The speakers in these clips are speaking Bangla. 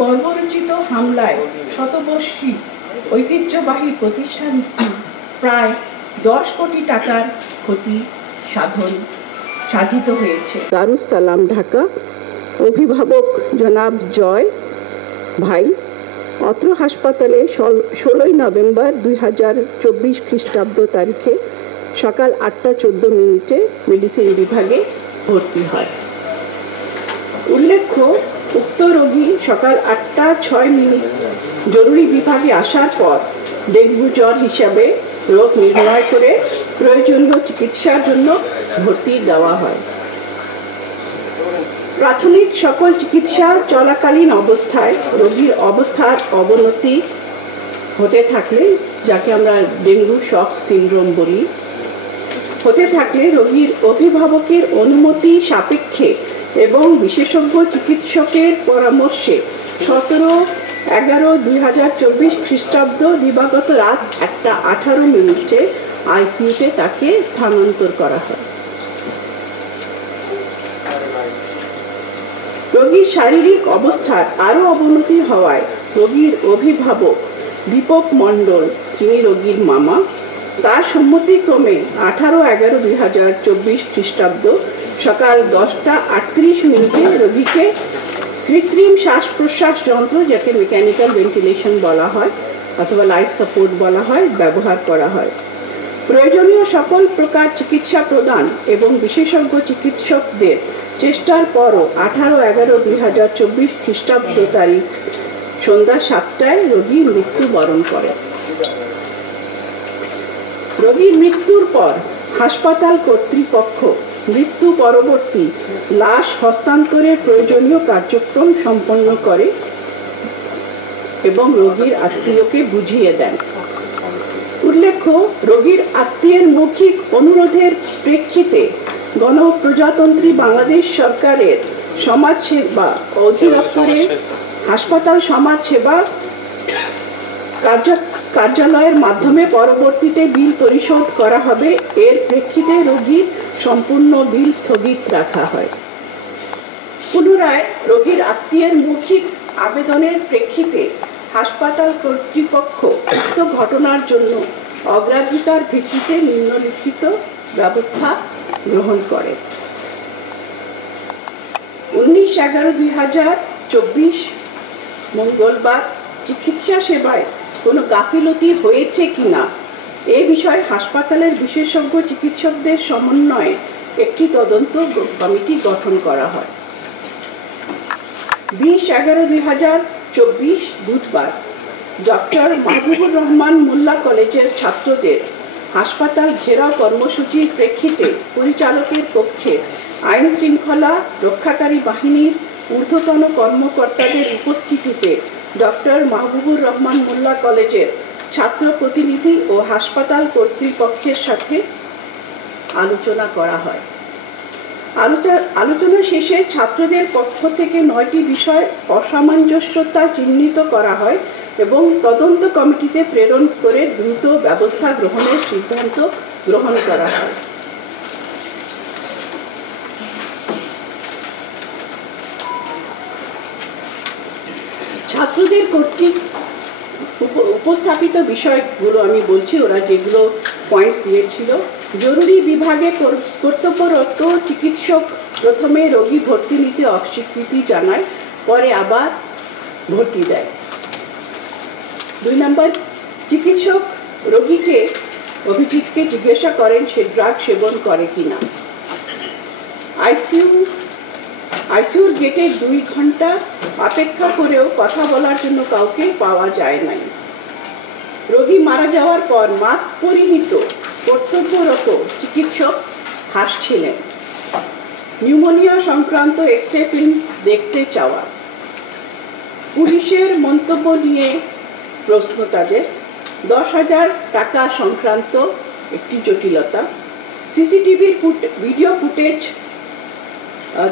বর্বরচিত হামলায় শতবর্ষী ঐতিহ্যবাহী প্রতিষ্ঠানটি প্রায় 10 কোটি টাকার ক্ষতি সাধিত হয়েছে। দারুস সালাম, ঢাকা। অভিভাবক জনাব জয় ভাই। অত্র হাসপাতালে 16 নভেম্বর 2024 খ্রিস্টাব্দ তারিখে সকাল 8:14 মেডিসিন বিভাগে ভর্তি হয়। উল্লেখ্য, উক্ত রোগী সকাল 8:06 জরুরি বিভাগে আসার পর ডেঙ্গু জ্বর হিসাবে রোগ নির্ণয় করে প্রয়োজনীয় চিকিৎসার জন্য ভর্তি দেওয়া হয়। প্রাথমিক সকল চিকিৎসা চলাকালীন অবস্থায় রোগীর অবস্থার অবনতি হতে থাকলে, যাকে আমরা ডেঙ্গু শক সিনড্রোম বলি, হতে থাকলে রোগীর অভিভাবকের অনুমতি সাপেক্ষে এবং বিশেষজ্ঞ চিকিৎসকের পরামর্শে 17/11/2024 খ্রিস্টাব্দ দিবাগত রাত 1:18 আইসিইউতে তাকে স্থানান্তর করা হয়। রোগীর শারীরিক অবস্থার আরও অবনতি হওয়ায় রোগীর অভিভাবক দীপক মণ্ডল, যিনি রোগীর মামা, তার সম্মতিক্রমে 18/11/2024 খ্রিস্টাব্দ সকাল 10:38 রোগীকে কৃত্রিম শ্বাস প্রশ্বাস যন্ত্র, যাকে মেকানিক্যাল ভেন্টিলেশন বলা হয় অথবা লাইফ সাপোর্ট বলা হয়, ব্যবহার করা হয়। প্রয়োজনীয় সকল প্রকার চিকিৎসা প্রদান এবং বিশেষজ্ঞ চিকিৎসকদের চেষ্টার পরও 18/11/2024 খ্রিস্টাব্দ তারিখ সন্ধ্যা 7টায় রোগী মৃত্যুবরণ করে। রোগীর মৃত্যুর পর হাসপাতাল কর্তৃপক্ষ মৃত্যু পরবর্তী লাশ হস্তান্তরের প্রয়োজনীয় কার্যক্রম সম্পন্ন করে এবং রোগীর আত্মীয়কে বুঝিয়ে দেন। উল্লেখ্য, রোগীর আত্মীয়ের মৌখিক অনুরোধের প্রেক্ষিতে গণপ্রজাতন্ত্রী বাংলাদেশ সরকারের সমাজসেবা অধিদপ্তরের হাসপাতাল সমাজসেবা কার্যালয়ের মাধ্যমে পরবর্তীতে বিল পরিশোধ করা হবে। এর প্রেক্ষিতে রোগীর সম্পূর্ণ বিল স্থগিত রাখা হয়। পুনরায় রোগীর আত্মীয়ের মৌখিক আবেদনের প্রেক্ষিতে হাসপাতাল কর্তৃপক্ষ উক্ত ঘটনার জন্য অগ্রাধিকার ভিত্তিতে নিম্নলিখিত ব্যবস্থা গ্রহণ করে। 19/11/2024 মঙ্গলবার চিকিৎসা সেবায় কোনো গাফিলতি হয়েছে কিনা এ বিষয়ে হাসপাতালের বিশেষজ্ঞ চিকিৎসকদের সমন্বয়ে একটি তদন্ত কমিটি গঠন করা হয়। 20/11/2024 বুধবার ডক্টর মাহবুবুর রহমান মোল্লা কলেজের ছাত্রদের হাসপাতাল ঘেরাও কর্মসূচির প্রেক্ষিতে পরিচালকের পক্ষে আইন শৃঙ্খলা রক্ষাকারী বাহিনীর ঊর্ধ্বতন কর্মকর্তাদের উপস্থিতিতে ডক্টর মাহবুবুর রহমান মোল্লা কলেজের ছাত্র প্রতিনিধি ও হাসপাতাল কর্তৃপক্ষের সাথে আলোচনা করা হয়। আলোচনা শেষে ছাত্রদের পক্ষ থেকে 9টি বিষয় অসামঞ্জস্যতা চিহ্নিত করা হয় এবং তদন্ত কমিটিতে প্রেরণ করে দ্রুত ব্যবস্থা গ্রহণের সিদ্ধান্ত গ্রহণ করা হয়। ছাত্রদের কর্তৃক উপস্থাপিত বিষয়গুলো আমি বলছি, ওরা যেগুলো পয়েন্টস দিয়েছিল। জরুরি বিভাগে কর্তব্যরত চিকিৎসক প্রথমে রোগী ভর্তি নিতে অস্বীকৃতি জানায়, পরে আবার ভর্তি দেয়। 2 নম্বর, চিকিৎসক অভিজিৎকে জিজ্ঞাসা করেন সে ড্রাগ সেবন করে কিনা। আইসিইউর গেটে 2 ঘন্টা অপেক্ষা করেও কথা বলার জন্য কাউকে পাওয়া যায় নাই। রোগী মারা যাওয়ার পর মাস্ক পরিহিত কর্তব্যরত চিকিৎসক হাসছিলেন। নিউমোনিয়া সংক্রান্ত এক্স-রে ফিল্ম দেখতে চাওয়া। পুলিশের মন্তব্য নিয়ে প্রশ্ন তাদের। 10,000 টাকা সংক্রান্ত একটি জটিলতা। সিসিটিভির ভিডিও ফুটেজ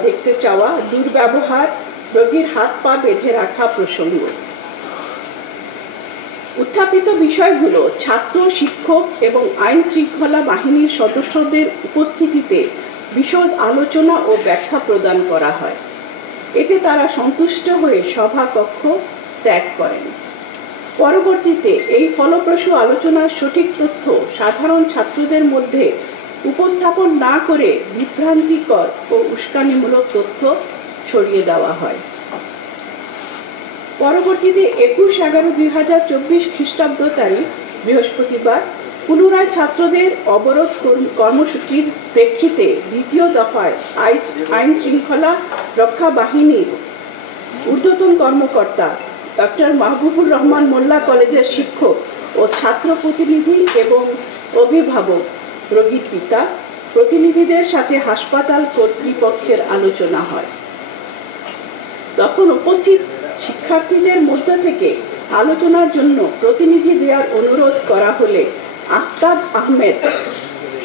দেখতে চাওয়া। দুর্ব্যবহার, রোগীর হাত পা বেঁধে রাখা প্রসঙ্গ। উত্থাপিত বিষয়গুলো ছাত্র, শিক্ষক এবং আইন শৃঙ্খলা বাহিনীর সদস্যদের উপস্থিতিতে বিশদ আলোচনা ও ব্যাখ্যা প্রদান করা হয়। এতে তারা সন্তুষ্ট হয়ে সভাকক্ষ ত্যাগ করেন। পরবর্তীতে এই ফলপ্রসূ আলোচনার সঠিক তথ্য সাধারণ ছাত্রদের মধ্যে উপস্থাপন না করে বিভ্রান্তিকর ও উস্কানিমূলক তথ্য ছড়িয়ে দেওয়া হয়। পরবর্তীতে 21/11/2024 খ্রিস্টাব্দ তারিখ বৃহস্পতিবার পুনরায় ছাত্রদের অবরোধ কর্মসূচির প্রেক্ষিতে দ্বিতীয় দফায় আইন শৃঙ্খলা রক্ষা বাহিনীর ঊর্ধ্বতন কর্মকর্তা ডক্টর মাহবুবুর রহমান মোল্লা কলেজের শিক্ষক ও ছাত্র প্রতিনিধি এবং অভিভাবক, রোগীর পিতা, প্রতিনিধিদের সাথে হাসপাতাল কর্তৃপক্ষের আলোচনা হয়। তখন উপস্থিত শিক্ষার্থীদের মধ্য থেকে আলোচনার জন্য প্রতিনিধি দেওয়ার অনুরোধ করা হলে আফতাব আহমেদ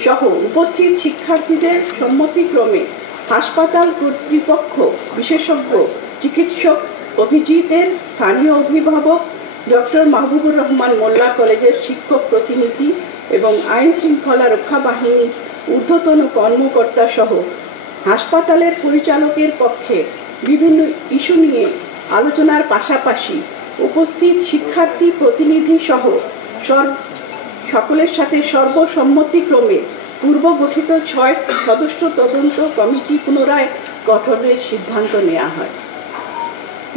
সহ উপস্থিত শিক্ষার্থীদের সম্মতিক্রমে হাসপাতাল কর্তৃপক্ষ, বিশেষজ্ঞ চিকিৎসক, অভিজিতের স্থানীয় অভিভাবক, ডক্টর মাহবুবুর রহমান মোল্লা কলেজের শিক্ষক প্রতিনিধি এবং আইন শৃঙ্খলা রক্ষা বাহিনীর ঊর্ধ্বতন কর্মকর্তা সহ হাসপাতালের পরিচালকের পক্ষে বিভিন্ন ইস্যু নিয়ে আলোচনার পাশাপাশি উপস্থিত শিক্ষার্থী প্রতিনিধি সহ সকলের সাথে সর্বসম্মতিক্রমে পূর্ব গঠিত 6 সদস্য তদন্ত কমিটি পুনরায় গঠনের সিদ্ধান্ত নেওয়া হয়।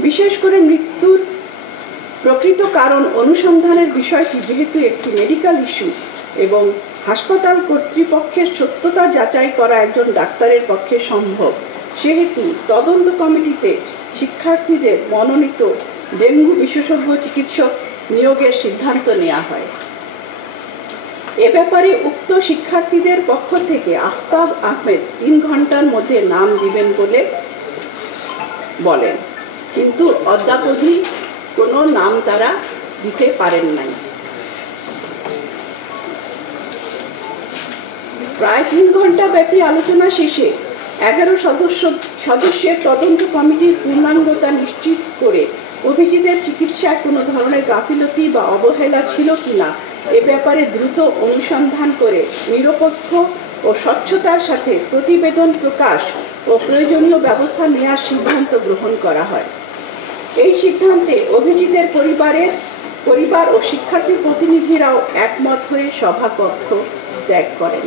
বিশেষ করে মৃত্যুর প্রকৃত কারণ অনুসন্ধানের বিষয়টি যেহেতু একটি মেডিকেল ইস্যু এবং হাসপাতাল কর্তৃপক্ষের সত্যতা যাচাই করা একজন ডাক্তারের পক্ষে সম্ভব, সেহেতু তদন্ত কমিটিতে শিক্ষার্থীদের মনোনীত ডেঙ্গু বিশেষজ্ঞ চিকিৎসক নিয়োগের সিদ্ধান্ত নেওয়া হয়। এ ব্যাপারে উক্ত শিক্ষার্থীদের পক্ষ থেকে আফতাব আহমেদ 3 ঘন্টার মধ্যে নাম দিবেন বলে বলেন, কিন্তু অদ্যাবধি কোনো নাম তারা দিতে পারেন নাই। প্রায় 3 ঘন্টা ব্যাপী আলোচনা শেষে 11 সদস্যের তদন্ত কমিটির পূর্ণাঙ্গতা নিশ্চিত করে অভিজিতের চিকিৎসায় কোনো ধরনের গাফিলতি বা অবহেলা ছিল কিনা এ ব্যাপারে দ্রুত অনুসন্ধান করে নিরপেক্ষ ও স্বচ্ছতার সাথে প্রতিবেদন প্রকাশ ও প্রয়োজনীয় ব্যবস্থা নেওয়ার সিদ্ধান্ত গ্রহণ করা হয়। এই সিদ্ধান্তে অভিজিতের পরিবার ও শিক্ষার্থী প্রতিনিধিরাও একমত হয়ে সভাকক্ষ ত্যাগ করেন।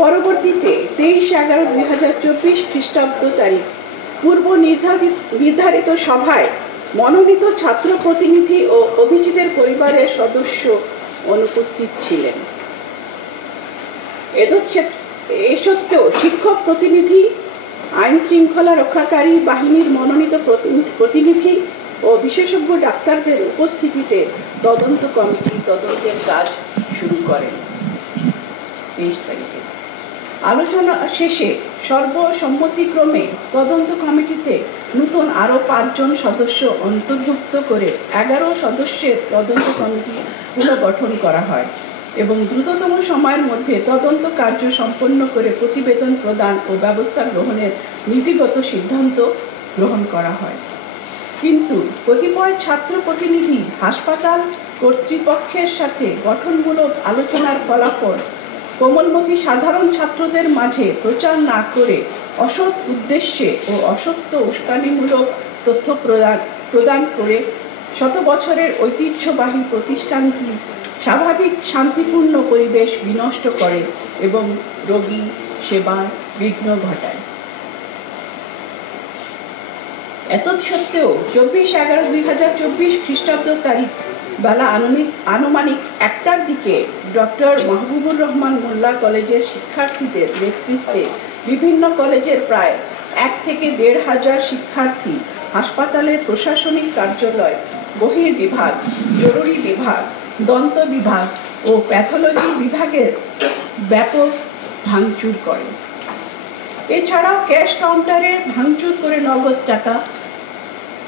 পরবর্তীতে 23/11/2024 খ্রিস্টাব্দ তারিখ পূর্ব নির্ধারিত সভায় মনোনীত ছাত্র প্রতিনিধি ও অভিজিতের পরিবারের সদস্য অনুপস্থিত ছিলেন। এ সত্ত্বেও শিক্ষক প্রতিনিধি, আইন শৃঙ্খলা রক্ষাকারী বাহিনীর মনোনীত প্রতিনিধি ও বিশেষজ্ঞ ডাক্তারদের উপস্থিতিতে তদন্ত কমিটি তদন্তের কাজ শুরু করেন। 23 তারিখে আলোচনা শেষে সর্বসম্মতিক্রমে তদন্ত কমিটিতে নতুন আরও 5 জন সদস্য অন্তর্ভুক্ত করে 11 সদস্যের তদন্ত কমিটি পুনর্গঠন করা হয় এবং দ্রুততম সময়ের মধ্যে তদন্ত কার্য সম্পন্ন করে প্রতিবেদন প্রদান ও ব্যবস্থা গ্রহণের নীতিগত সিদ্ধান্ত গ্রহণ করা হয়। কিন্তু কতিপয় ছাত্র প্রতিনিধি হাসপাতাল কর্তৃপক্ষের সাথে গঠনমূলক আলোচনার ফলাফল কোমলমতি সাধারণ ছাত্রদের মাঝে প্রচার না করে অসৎ উদ্দেশ্যে ও অসত্য উস্কানিমূলক তথ্য প্রদান করে শত বছরের ঐতিহ্যবাহী প্রতিষ্ঠানটি স্বাভাবিক শান্তিপূর্ণ পরিবেশ বিনষ্ট করে এবং রোগী সেবার বিঘ্ন ঘটায়। এতৎসত্ত্বেও 24/11/2024 খ্রিস্টাব্দ তারিখ বেলা আনুমানিক 1টার দিকে ডক্টর মাহবুবুর রহমান মোল্লা কলেজের শিক্ষার্থীদের নেতৃত্বে বিভিন্ন কলেজের প্রায় 1 থেকে 1,500 শিক্ষার্থী হাসপাতালের প্রশাসনিক কার্যালয়, বহির্বিভাগ, জরুরি বিভাগ, দন্ত বিভাগ ও প্যাথোলজি বিভাগের ব্যাপক ভাঙচুর করে। এছাড়াও ক্যাশ কাউন্টারে ভাঙচুর করে নগদ টাকা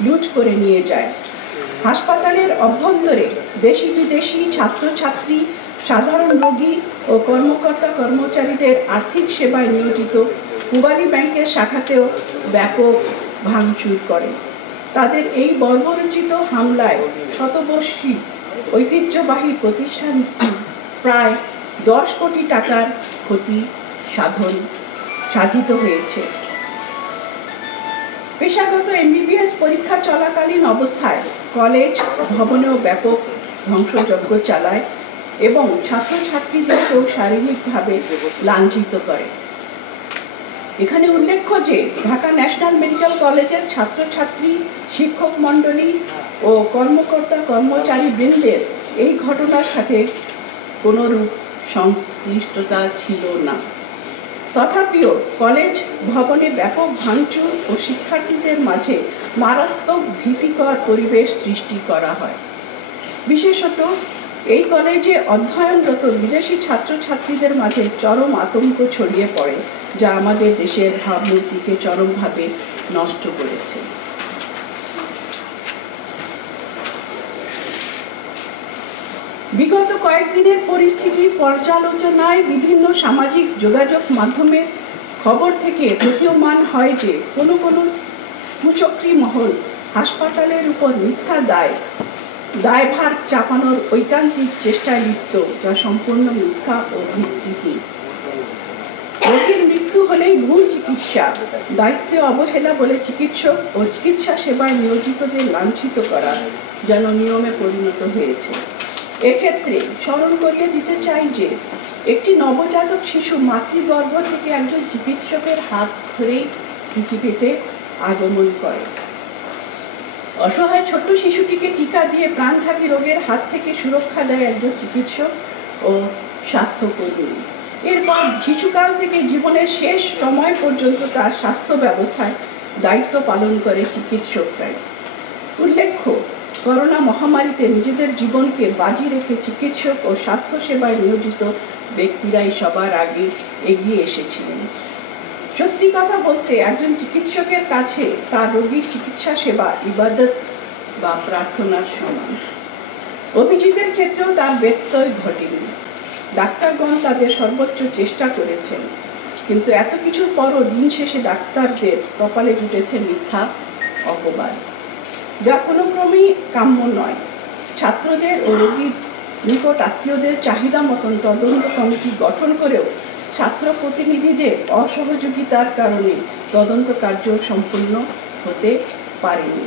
লুট করে নিয়ে যায়। হাসপাতালের অভ্যন্তরে দেশি বিদেশি ছাত্রছাত্রী, সাধারণ রোগী ও কর্মকর্তা কর্মচারীদের আর্থিক সেবায় নিয়োজিত পূবালী ব্যাংকের শাখাতেও ব্যাপক ভাঙচুর করে। তাদের এই বর্বরোচিত হামলায় শতবর্ষী ঐতিহ্যবাহী প্রতিষ্ঠানটি প্রায় 10 কোটি টাকার ক্ষতি সাধিত হয়েছে। পেশাগত এমবিবিএস পরীক্ষা চলাকালীন অবস্থায় কলেজ ভবনেও ব্যাপক ধ্বংসযজ্ঞ চালায় এবং ছাত্রছাত্রীদেরকেও শারীরিকভাবে লাঞ্ছিত করে। এখানে উল্লেখ্য যে ঢাকা ন্যাশনাল মেডিকেল কলেজের ছাত্রছাত্রী, শিক্ষক মণ্ডলী ও কর্মকর্তা কর্মচারী বৃন্দের এই ঘটনার সাথে কোনরূপ সংশ্লিষ্টতা ছিল না। তথাপিও কলেজ ভবনে ব্যাপক ভাঙচুর ও শিক্ষার্থীদের মাঝে মারাত্মক ভীতিকর পরিবেশ সৃষ্টি করা হয়। বিশেষত এই কলেজে অধ্যয়নরত বিদেশি ছাত্রছাত্রীদের মাঝে চরম আতঙ্ক ছড়িয়ে পড়ে, যা আমাদের দেশের ভাবমূর্তিকে চরমভাবে নষ্ট করেছে। বিগত কয়েকদিনের পরিস্থিতি পর্যালোচনায় বিভিন্ন সামাজিক যোগাযোগ মাধ্যমে খবর থেকে প্রতীয়মান হয় যে কোনো কোনো কুচক্রী মহল হাসপাতালের উপর মিথ্যা দায়ভার চাপানোর ঐকান্তিক চেষ্টায় লিপ্ত, যা সম্পূর্ণ মিথ্যা ও ভিত্তিহীন। রোগীর মৃত্যু হলেই ভুল চিকিৎসা, দায়িত্বে অবহেলা বলে চিকিৎসক ও চিকিৎসা সেবায় নিয়োজিতদের লাঞ্ছিত করা যেন নিয়মে পরিণত হয়েছে। এক্ষেত্রে স্মরণ করিয়ে দিতে চাই যে একটি নবজাতক শিশু মাতৃগর্ভ থেকে একজন চিকিৎসকের হাত ধরেই পৃথিবীতে আগমন করে। অসহায় ছোট্ট শিশুটিকে টিকা দিয়ে প্রাণঘাতী রোগের হাত থেকে সুরক্ষা দেয় একজন চিকিৎসক ও স্বাস্থ্যকর্মী। এরপর শিশুকাল থেকে জীবনের শেষ সময় পর্যন্ত তার স্বাস্থ্য ব্যবস্থায় দায়িত্ব পালন করে চিকিৎসকরাই। উল্লেখ্য, করোনা মহামারীতে নিজেদের জীবনকে বাজি রেখে চিকিৎসক ও স্বাস্থ্যসেবায় নিয়োজিত ব্যক্তিরাই সবার আগে এগিয়ে এসেছিলেন। সত্যি কথা বলতে একজন চিকিৎসকের কাছে তার রোগীর চিকিৎসা সেবা ইবাদত বা প্রার্থনার সমান। অভিজিতের ক্ষেত্রেও তার ব্যত্যয় ঘটেনি। ডাক্তারগণ তাদের সর্বোচ্চ চেষ্টা করেছেন, কিন্তু এত কিছুর পরও দিন শেষে ডাক্তারদের কপালে জুটেছে মিথ্যা অপবাদ, যা কোনো ক্রমেই কাম্য নয়। ছাত্রদের ও রোগীর নিকট আত্মীয়দের চাহিদা মতন তদন্ত কমিটি গঠন করেও ছাত্র প্রতিনিধিদের অসহযোগিতার কারণে তদন্ত কার্য সম্পূর্ণ হতে পারেনি।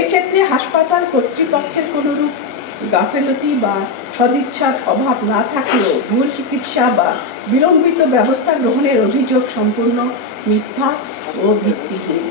এক্ষেত্রে হাসপাতাল কর্তৃপক্ষের কোনরূপ গাফেলতি বা সদিচ্ছার অভাব না থাকলেও ভুল চিকিৎসা বা বিলম্বিত ব্যবস্থা গ্রহণের অভিযোগ সম্পূর্ণ মিথ্যা ও ভিত্তিহীন।